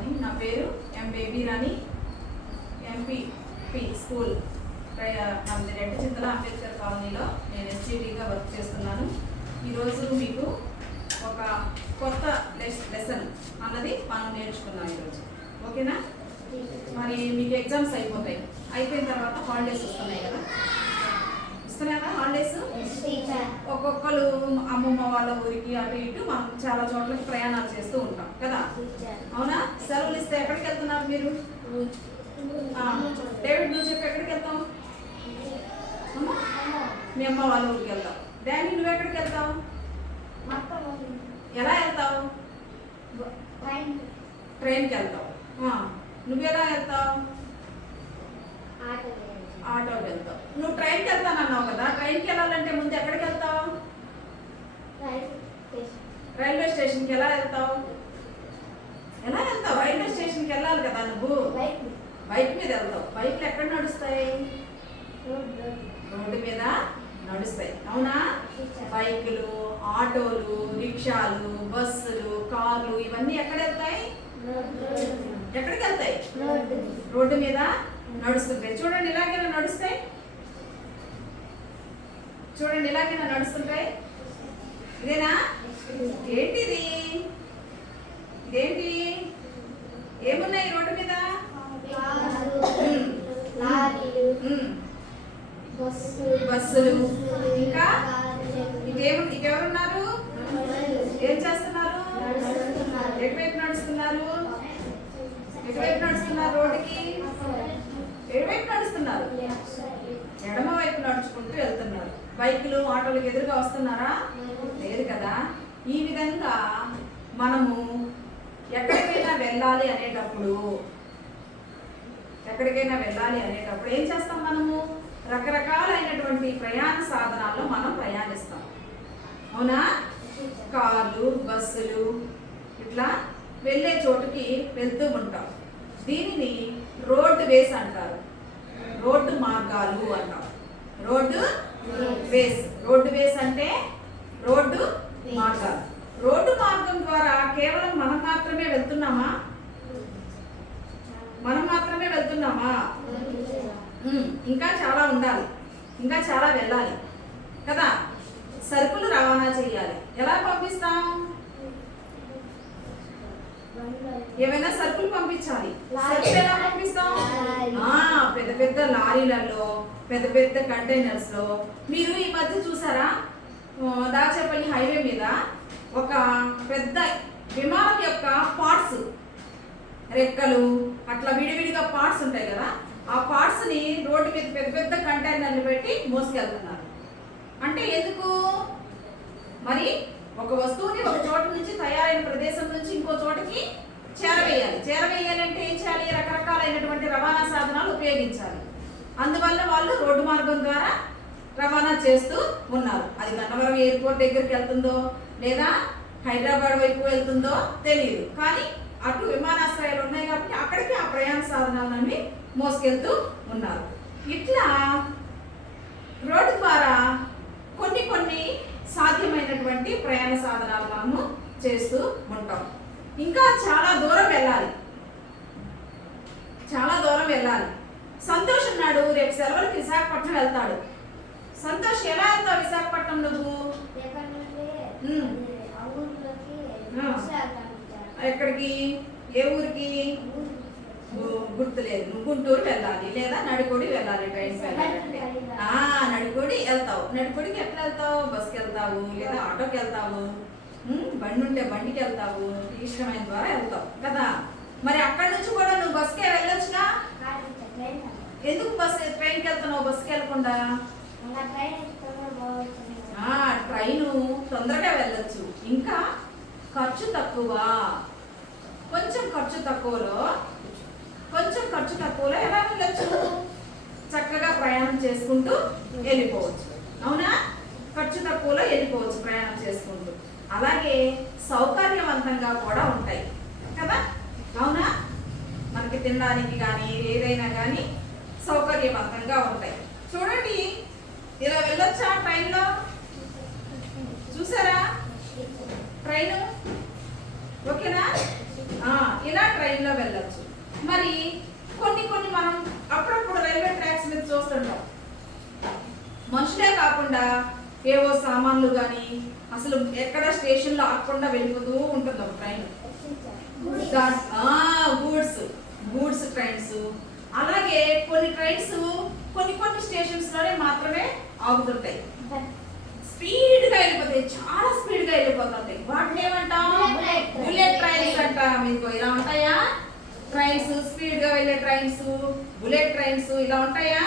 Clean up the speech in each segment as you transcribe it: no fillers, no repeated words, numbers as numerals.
Colony. నా పేరు ఎం baby రాణి, MPP school Reddy చింతల అంబేద్కర్ కాలనీలో నేను ఎస్టీడీగా వర్క్ చేస్తున్నాను. ఈరోజు మీకు ఒక కొత్త లెసన్ అన్నది మనం నేర్చుకున్నాం ఈరోజు. ఓకేనా? మరి మీకు ఎగ్జామ్స్ అయిపోతాయి. అయిపోయిన తర్వాత హాలిడేస్ వస్తున్నాయి కదా, ఇస్తున్నారా హాలిడేస్? ఒక్కొక్కరు అమ్మమ్మ వాళ్ళ ఊరికి అటు ఇటు మనం చాలా చోట్లకి ప్రయాణాలు చేస్తూ ఉంటాం కదా, అవునా? సెలవులు ఇస్తే ఎక్కడికి వెళ్తున్నారు మీరు? డేవిడ్, నువ్వు చెప్పి ఎక్కడికి వెళ్తావు? మీ అమ్మ వాళ్ళ ఊరికి వెళ్తావు. డాడీ, నువ్వు ఎక్కడికి వెళ్తావు? ఎలా వెళ్తావు? ట్రైన్కి వెళ్తావు. నువ్వు ఎలా వెళ్తావు? ఆటోకి వెళ్తావు. నువ్వు ట్రైన్కి వెళ్తాను అన్నావు కదా, ట్రైన్కి వెళ్ళాలంటే ముందు ఎక్కడికి వెళ్తావు? రైల్వే స్టేషన్కి. ఎలా వెళ్తావు? ఎలా వెళ్తావు? రైల్వే స్టేషన్కి వెళ్ళాలి కదా నువ్వు. బైక్ మీద వెళ్తావు. బైక్లు ఎక్కడ నడుస్తాయి? రోడ్డు మీద నడుస్తాయి, అవునా? బైకులు, ఆటోలు, రిక్షాలు, బస్సులు, కార్లు ఇవన్నీ ఎక్కడ వెళ్తాయి? ఎక్కడికి వెళ్తాయి? రోడ్డు మీద నడుస్తుంటాయి. చూడండి, ఇలాగైనా నడుస్తాయి. చూడండి, ఇలాగైనా నడుస్తుంటాయి. ఇదేనా? ఏంటిది? ఇదేంటి? ఏమున్నాయి రోడ్డు మీద? బస్సులు. ఇంకా ఇంకెవరున్నారు? ఏం చేస్తున్నారు? ఎటువైపు నడుస్తున్నారు? ఎటువైపు నడుస్తున్నారు? రోడ్డుకి ఎటువైపు నడుస్తున్నారు? ఎడమ వైపు నడుచుకుంటూ వెళ్తున్నారు. బైకులు, ఆటోలకు ఎదురుగా వస్తున్నారా? లేదు కదా. ఈ విధంగా మనము ఎక్కడికైనా వెళ్ళాలి అనేటప్పుడు ఏం చేస్తాం? మనము రకరకాలైనటువంటి ప్రయాణ సాధనాల్లో మనం ప్రయాణిస్తాం, అవునా? కార్లు, బస్సులు, ఇట్లా వెళ్ళే చోటుకి వెళ్తూ ఉంటాం. దీనిని రోడ్డు వేస్ అంటారు, రోడ్డు మార్గాలు అంటాం. రోడ్డు వేస్ అంటే రోడ్డు మార్గాలు. రోడ్డు మార్గం ద్వారా కేవలం మనం మాత్రమే వెళ్తున్నామా? ఇంకా చాలా ఉండాలి, ఇంకా చాలా వెళ్ళాలి కదా. సరుకులు రవాణా చేయాలి. ఎలా పంపిస్తాం? ఏమైనా సరుకులు పంపించాలి. సరుకులు ఎలా పంపిస్తాం? పెద్ద పెద్ద లారీలలో, పెద్ద పెద్ద కంటైనర్స్ లో. మీరు ఈ మధ్య చూసారా, దాచేపల్లి హైవే మీద ఒక పెద్ద విమానం యొక్క పార్ట్స్, రెక్కలు అట్లా విడివిడిగా పార్ట్స్ ఉంటాయి కదా, ఆ పార్ట్స్ ని రోడ్డు మీద పెద్ద పెద్ద కంటైనర్లు పెట్టి మోసుకెళ్తున్నారు. అంటే ఎందుకు? మరి ఒక వస్తువుని ఒక చోట నుంచి, తయారైన ప్రదేశం నుంచి ఇంకో చోటకి చేరవేయాలంటే ఏం చేయాలి? రకరకాలైనటువంటి రవాణా సాధనాలు ఉపయోగించాలి. అందువల్ల వాళ్ళు రోడ్డు మార్గం ద్వారా రవాణా చేస్తూ ఉన్నారు. అది గన్నవరం ఎయిర్పోర్ట్ దగ్గరికి వెళ్తుందో లేదా హైదరాబాద్ వైపు వెళ్తుందో తెలియదు, కానీ అటు విమానాశ్రయాలు ఉన్నాయి కాబట్టి అక్కడికి ఆ ప్రయాణ సాధనాలన్నీ మోసుకెళ్తూ ఉన్నారు. ఇట్లా రోడ్డు ద్వారా కొన్ని సాధ్యమైనటువంటి ప్రయాణ సాధనాలు మనము చేస్తూ ఉంటాం. ఇంకా చాలా దూరం వెళ్ళాలి. సంతోష్ ఉన్నాడు, రేపు సెలవులకి విశాఖపట్నం వెళ్తాడు. సంతోష్, ఎలా వెళ్తావు విశాఖపట్నం నువ్వు? ఎక్కడికి? ఏ ఊరికి? గుర్తులేదు. నువ్వు గుంటూరు వెళ్ళాలి లేదా నడికోడి వెళ్ళాలి. ట్రైన్కి వెళ్ళాలంటే నడికోడి వెళ్తావు. నడికోడికి ఎట్లా వెళ్తావు? బస్కి వెళ్తావు లేదా ఆటోకి వెళ్తావు, బండి ఉంటే బండికి వెళ్తావు, ఇష్టమైన ద్వారా వెళ్తావు కదా. మరి అక్కడి నుంచి కూడా నువ్వు బస్కే వెళ్ళొచ్చుగా. ఎందుకు ట్రైన్కి వెళ్తున్నావు బస్కి వెళ్ళకుండా? ట్రైను తొందరగా వెళ్ళొచ్చు, ఇంకా ఖర్చు తక్కువ. కొంచెం ఖర్చు తక్కువలో ఎలా వెళ్ళొచ్చు? చక్కగా ప్రయాణం చేసుకుంటూ వెళ్ళిపోవచ్చు, అవునా? ఖర్చు తక్కువలో వెళ్ళిపోవచ్చు ప్రయాణం చేసుకుంటూ. అలాగే సౌకర్యవంతంగా కూడా ఉంటాయి కదా, అవునా? మనకి తినడానికి కానీ ఏదైనా కానీ సౌకర్యవంతంగా ఉంటాయి. చూడండి, ఇలా వెళ్ళొచ్చా ట్రైన్లో? చూసారా ట్రైన్? ఓకేనా? ఇలా ట్రైన్ ట్రైన్లో వెళ్ళొచ్చు. మరి కొన్ని కొన్ని మనం అప్పుడప్పుడు రైల్వే ట్రాక్స్ మీద చూస్తుంటాం. మనుషులే కాకుండా ఏవో సామాన్లు కానీ అసలు ఎక్కడ స్టేషన్లో ఆగకుండా వెళ్ళిపోతూ ఉంటుంది ఒక ట్రైన్. Goods trains. అలాగే కొన్ని ట్రైన్స్ కొన్ని కొన్ని స్టేషన్స్ లోనే మాత్రమే ఆగుతుంటాయి. స్పీడ్గా వెళ్ళిపోతాయి, చాలా స్పీడ్గా వెళ్ళిపోతుంటాయి. వాటిని ఏమంటాం? బుల్లెట్ ట్రైన్స్ అంటాం. మీకు ఇలా ఉంటాయా ట్రైన్స్? స్పీడ్గా వెళ్ళే ట్రైన్స్, బుల్లెట్ ట్రైన్స్ ఇలా ఉంటాయా?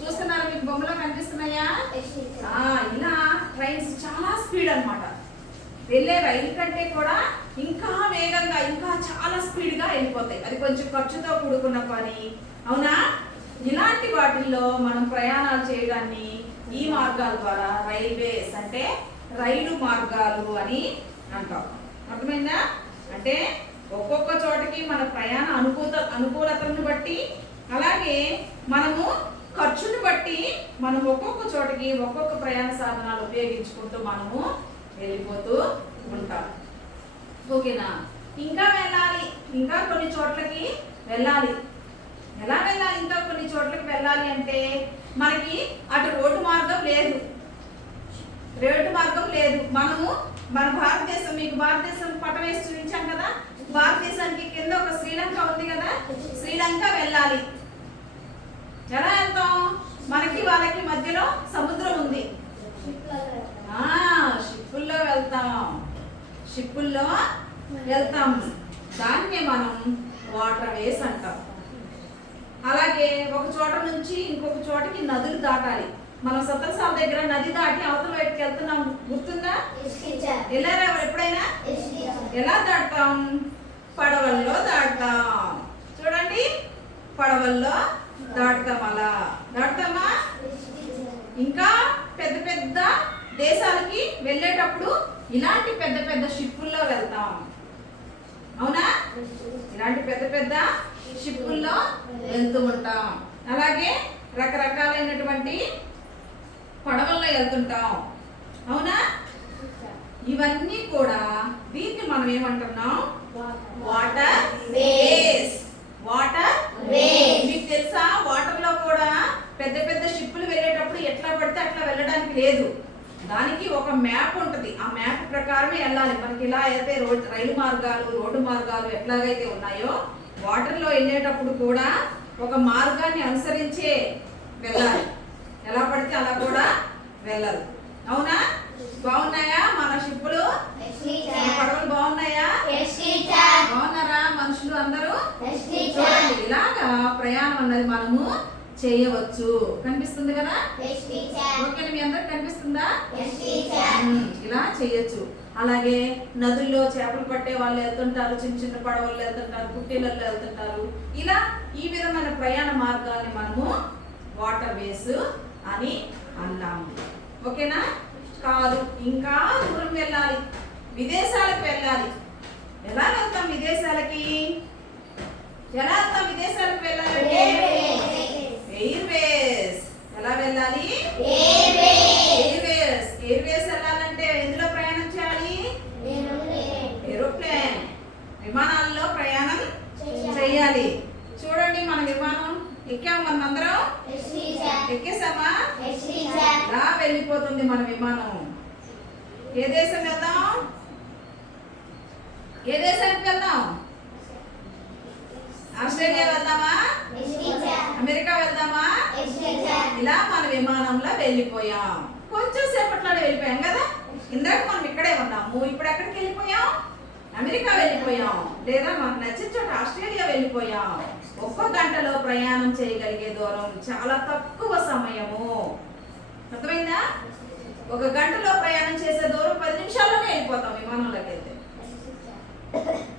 చూస్తున్నారా? మీకు బొమ్మలో కనిపిస్తున్నాయా? ఇలా ట్రైన్స్ చాలా స్పీడ్ అన్నమాట. వెళ్ళే రైలు కంటే కూడా ఇంకా వేగంగా, ఇంకా చాలా స్పీడ్గా వెళ్ళిపోతాయి. అది కొంచెం ఖర్చుతో కూడుకున్న పని, అవునా? ఇలాంటి వాటిల్లో మనం ప్రయాణాలు చేయడాన్ని ఈ మార్గాల ద్వారా రైల్వేస్ అంటే రైలు మార్గాలు అని అంటాం. అర్థమైందా? అంటే ఒక్కొక్క చోటకి మన ప్రయాణ అనుకూలతను బట్టి, అలాగే మనము ఖర్చును బట్టి మనం ఒక్కొక్క చోటకి ఒక్కొక్క ప్రయాణ సాధనాలు ఉపయోగించుకుంటూ మనము వెళ్ళిపోతూ ఉంటాం. ఓకేనా? ఇంకా వెళ్ళాలి, ఇంకా కొన్ని చోట్లకి వెళ్ళాలి. ఎలా వెళ్ళాలి? ఇంకా కొన్ని చోట్లకి వెళ్ళాలి అంటే మనకి అటు రోడ్డు మార్గం లేదు. మనము మన భారతదేశం, మీకు భారతదేశం పటం వేసి చూపించాం కదా, భారతదేశానికి కింద ఒక శ్రీలంక ఉంది కదా, శ్రీలంక వెళ్ళాలి. ఎలా వెళ్తాం? మనకి వాళ్ళకి మధ్యలో సముద్రం ఉంది. షిప్పుల్లో వెళ్తాం. దాన్నే మనం వాటర్ వేస్ అంటాం. అలాగే ఒక చోట నుంచి ఇంకొక చోటకి నదులు దాటాలి. మనం సత్తరసాల దగ్గర నది దాటి అవతల వైపుకి వెళ్తున్నాం, గుర్తుందా? వెళ్ళారా ఎప్పుడైనా? ఎలా దాటాం? పడవల్లో దాటాం. చూడండి, పడవల్లో దాటుతాం. అలా దాటుతామా? ఇంకా పెద్ద పెద్ద దేశాలకి వెళ్ళేటప్పుడు ఇలాంటి పెద్ద పెద్ద షిప్పుల్లో వెళ్తాం, అవునా? ఇలాంటి పెద్ద పెద్ద షిప్పుల్లో వెళ్తూ ఉంటాం. అలాగే రకరకాలైనటువంటి పడవల్లో వెళ్తుంటాం, అవునా? ఇవన్నీ కూడా దీన్ని మనం ఏమంటున్నాం? Waterways. మీకు తెలుసా, వాటర్ లో కూడా పెద్ద పెద్ద షిప్పులు వెళ్ళేటప్పుడు ఎట్లా పడితే అట్లా వెళ్ళడానికి లేదు. దానికి ఒక మ్యాప్ ఉంటుంది. ఆ మ్యాప్ ప్రకారమే వెళ్ళాలి. మనకి ఇలా అయితే రైలు మార్గాలు, రోడ్డు మార్గాలు ఎట్లాగైతే ఉన్నాయో, వాటర్ లో వెళ్ళేటప్పుడు కూడా ఒక మార్గాన్ని అనుసరించే వెళ్ళాలి. ఎలా పడితే అలా కూడా వెళ్ళాలి, అవునా? బాగున్నాయా మన షిప్పులు? పడవలు బాగున్నాయా? బాగున్నారా మనుషులు అందరూ? చూడండి, ఇలాగా ప్రయాణం అన్నది మనము చేయవచ్చు. కనిపిస్తుంది కదా? ఓకే, మీ అందరికి కనిపిస్తుందా? ఇలా చేయొచ్చు. అలాగే నదుల్లో చేపలు పట్టే వాళ్ళు వెళ్తుంటారు, చిన్న చిన్న పడవల్లో వెళ్తుంటారు, కుట్టీలలో వెళ్తుంటారు. ఇలా ఈ విధమైన ప్రయాణ మార్గాన్ని మనము వాటర్ వేస్ అని అన్నాము. ఓకేనా? కాదు, ఇంకా దూరం వెళ్ళాలి, విదేశాలకు వెళ్ళాలి. ఎలా వెళ్తాం విదేశాలకి? వెళ్ళాలంటే ఎయిర్వేస్. ఎలా వెళ్ళాలి? ఎయిర్వేస్ వెళ్ళాలంటే ఎందులో ప్రయాణం చేయాలి? ఏరోప్లేన్, విమానాల్లో ప్రయాణం చేయాలి. చూడండి, మన విమానం ఎక్కాము, మనం అందరం ఎక్కేసామా? ఇలా వెళ్ళిపోతుంది మన విమానం. ఏ దేశం వెళ్దాం? ఏ దేశానికి వెళ్దాం? ఆస్ట్రేలియా వెళ్దామా? అమెరికా వెళ్దామా? ఇలా మన విమానంలో వెళ్ళిపోయాం. కొంచెం సేపట్లోనే వెళ్ళిపోయాం కదా. ఇందాక మనం ఇక్కడే ఉన్నాము, ఇప్పుడు ఎక్కడికి వెళ్ళిపోయాం? అమెరికా వెళ్ళిపోయాం, లేదా మనకు నచ్చిన చోట ఆస్ట్రేలియా వెళ్ళిపోయాం. ఒక్క గంటలో ప్రయాణం చేయగలిగే దూరం, చాలా తక్కువ సమయము. అర్థమైందా? ఒక గంటలో ప్రయాణం చేసే దూరం 10 నిమిషాల్లోనే వెళ్ళిపోతాం విమానంలోకి వెళ్తే,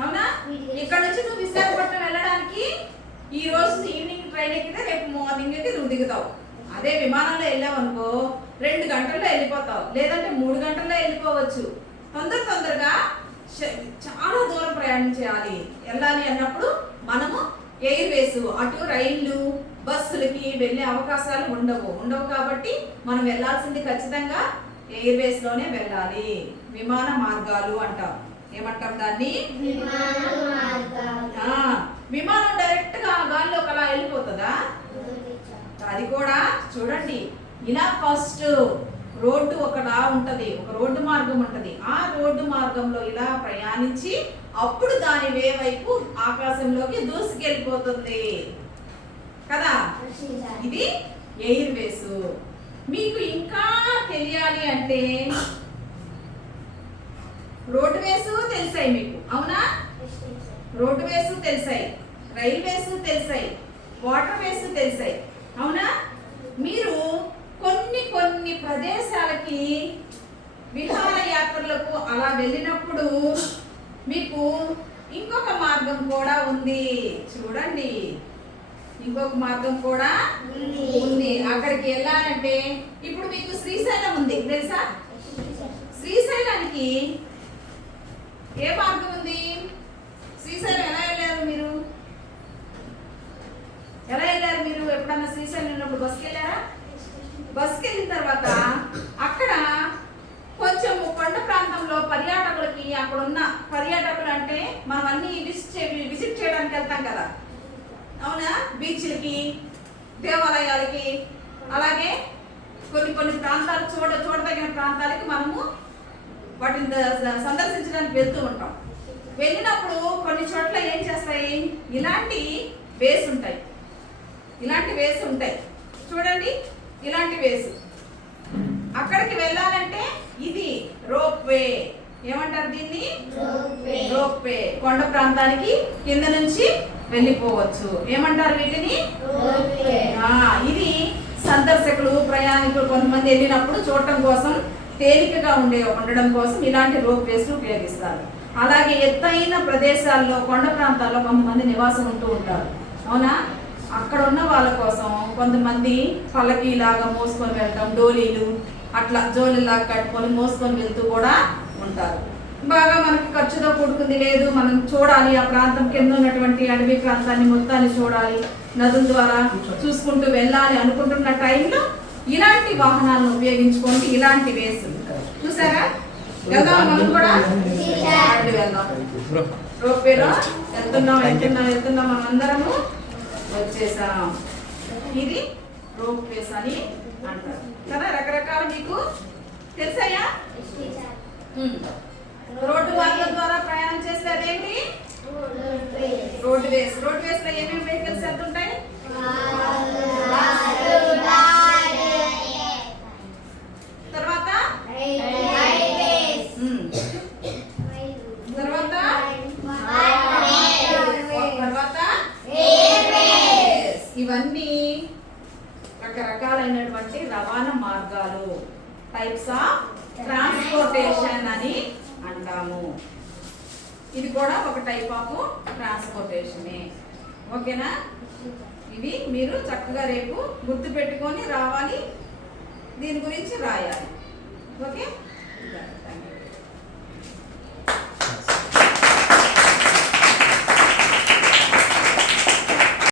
అవునా? ఇక్కడ నుంచి నువ్వు విశాఖపట్నం వెళ్ళడానికి ఈ రోజు ఈవినింగ్ ట్రైన్ ఎక్కితే రేపు మార్నింగ్ అయితే నువ్వు దిగుతావు. అదే విమానంలో వెళ్ళావు అనుకో 2 గంటల్లో వెళ్ళిపోతావు, లేదంటే 3 గంటల్లో వెళ్ళిపోవచ్చు. తొందరగా చాలా దూరం ప్రయాణం చేయాలి, వెళ్ళాలి అన్నప్పుడు మనము ఎయిర్వేస్, అటు రైళ్లు బస్సులకి వెళ్ళే అవకాశాలు ఉండవు కాబట్టి మనం వెళ్ళాల్సింది ఖచ్చితంగా ఎయిర్వేస్ లోనే వెళ్ళాలి. విమాన మార్గాలు అంటాం. ఏమంటాం దాన్ని? విమానం డైరెక్ట్ గా గాల్లోకి అలా వెళ్ళిపోతుందా? అది కూడా చూడండి, ఇలా ఫస్ట్ రోడ్డు ఒకలా ఉంటది, ఒక రోడ్డు మార్గం ఉంటది. ఆ రోడ్డు మార్గంలో ఇలా ప్రయాణించి అప్పుడు దాని వైపు ఆకాశంలోకి దూసుకెళ్ళిపోతుంది కదా. ఇది ఎయిర్ వేస్. మీకు ఇంకా తెలియాలి అంటే రోడ్డు వేసు తెలిసాయి మీకు, అవునా? రోడ్డు వేసు తెలిసాయి, రైల్వేస్ తెలిసాయి, వాటర్ వేస్ తెలిసాయి, అవునా? మీరు కొన్ని ప్రదేశాలకి విహారయాత్రలకు అలా వెళ్ళినప్పుడు మీకు ఇంకొక మార్గం కూడా ఉంది. చూడండి, ఇంకొక మార్గం కూడా ఉంది. అక్కడికి వెళ్ళాలంటే ఇప్పుడు మీకు శ్రీశైలం ఉంది తెలుసా? శ్రీశైలానికి ఏ మార్గం ఉంది? శ్రీశైలం ఎలా వెళ్ళారు మీరు? ఎలా వెళ్ళారు మీరు? ఎప్పుడన్నా శ్రీశైలం వెళ్ళినప్పుడు బస్కి వెళ్ళారా? బస్కి వెళ్ళిన తర్వాత అక్కడ కొంచెం కొండ ప్రాంతంలో పర్యాటకులకి, అక్కడ ఉన్న పర్యాటకులు అంటే మనం అన్ని విజిట్ చేయడానికి వెళ్తాం కదా, అవునా? బీచ్లకి, దేవాలయాలకి, అలాగే కొన్ని ప్రాంతాలు చూడదగిన ప్రాంతాలకి మనము వాటిని సందర్శించడానికి వెళ్తూ ఉంటాం. వెళ్ళినప్పుడు కొన్ని చోట్ల ఏం చేస్తాయి, ఇలాంటి వేస్ ఉంటాయి. చూడండి, ఇలాంటి వేస్. అక్కడికి వెళ్ళాలంటే ఇది రోప్ వే. ఏమంటారు దీన్ని? Rope way. కొండ ప్రాంతానికి కింద నుంచి వెళ్ళిపోవచ్చు. ఏమంటారు వీటిని? ఇది సందర్శకులు, ప్రయాణికులు కొంతమంది వెళ్ళినప్పుడు చూడటం కోసం, తేలికగా ఉండడం కోసం ఇలాంటి రోప్ వేస్ ఉపయోగిస్తారు. అలాగే ఎత్తైన ప్రదేశాల్లో, కొండ ప్రాంతాల్లో కొంతమంది నివాసం ఉంటూ ఉంటారు, అవునా? అక్కడ ఉన్న వాళ్ళ కోసం కొంతమంది పల్లకీలాగా మోసుకొని వెళ్ళటం, డోలీలు అట్లా జోలిలాగా కట్టుకొని మోసుకొని వెళ్తూ కూడా ఉంటారు. బాగా మనకి ఖర్చుతో కూడుకుంది, లేదు మనం చూడాలి, ఆ ప్రాంతం కింద ఉన్నటువంటి అడవి ప్రాంతాన్ని మొత్తాన్ని చూడాలి, నదుల ద్వారా చూసుకుంటూ వెళ్ళాలి అనుకుంటున్న టైంలో ఇలాంటి వాహనాలను ఉపయోగించుకోండి. ఇలాంటి వేసు చూసారా? వెళ్దాం, మనం కూడా వెళ్దాం. రోప్వేలో వెళ్తున్నాం మనం అందరము వచ్చేసాం. ఇది రోప్ వేస్ అని అంటారు కదా. రకరకాల మీకు తెలుసాయా? రోడ్డు మార్గం ద్వారా ప్రయాణం చేస్తే అదేంటి? రోడ్ వేస్. రోడ్ వేస్ లో ఏమేమి వెహికల్స్ వెళ్తుంటాయి? తర్వాత ఇవన్నీ రకరకాలైనటువంటి రవాణా మార్గాలు, టైప్స్ ఆఫ్ ట్రాన్స్పోర్టేషన్ అని అంటాము. ఇది కూడా ఒక టైప్ ఆఫ్ ట్రాన్స్పోర్టేషనే. ఓకేనా? ఇవి మీరు చక్కగా రేపు గుర్తు పెట్టుకొని రావాలి, దీని గురించి రాయాలి. ఓకే.